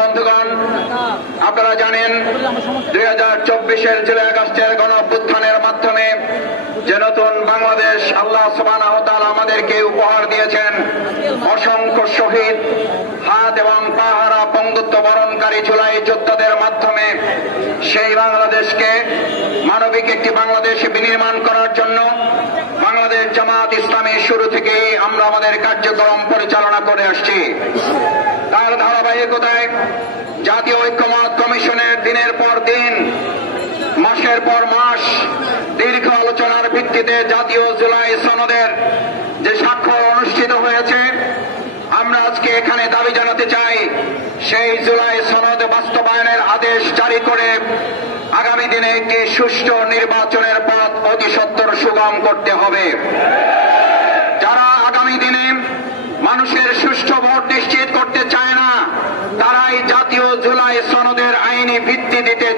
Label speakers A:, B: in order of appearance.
A: বন্ধুগণ, আপনারা জানেন, দুই হাজার চব্বিশের জুলাই আগস্টের গণ অভ্যুত্থানের মাধ্যমে যে নতুন বাংলাদেশ আল্লাহ সুবাহ আমাদেরকে উপহার দিয়েছেন, অসংখ্য শহীদ, হাত এবং পাহারা বন্ধুত্ব বরণকারী জুলাই যোদ্ধাদের মাধ্যমে সেই বাংলাদেশকে মানবিক একটি বাংলাদেশ বিনির্মাণ করার জন্য জামাত ইসলামী শুরু থেকেই আমরা আমাদের কার্যক্রম পরিচালনা করে আসছি। তার ধারাবাহিকতায় জাতীয় ঐক্যমত কমিশনের দিনের পর দিন, মাসের পর মাস দীর্ঘ আলোচনার ভিত্তিতে জাতীয় জুলাই সনদের যে স্বাক্ষর অনুষ্ঠিত হয়েছে, আমরা আজকে এখানে দাবি জানাতে চাই, সেই জুলাই সনদ বাস্তবায়নের আদেশ জারি করে আগামী দিনে একটি সুষ্ঠু নির্বাচনের অতি সত্তর সুগম করতে হবে। যারা আগামী দিনে মানুষের সুষ্ঠু ভোট নিশ্চিত করতে চায় না, তারাই জাতীয় জুলাই সনদের আইনি ভিত্তি দিতে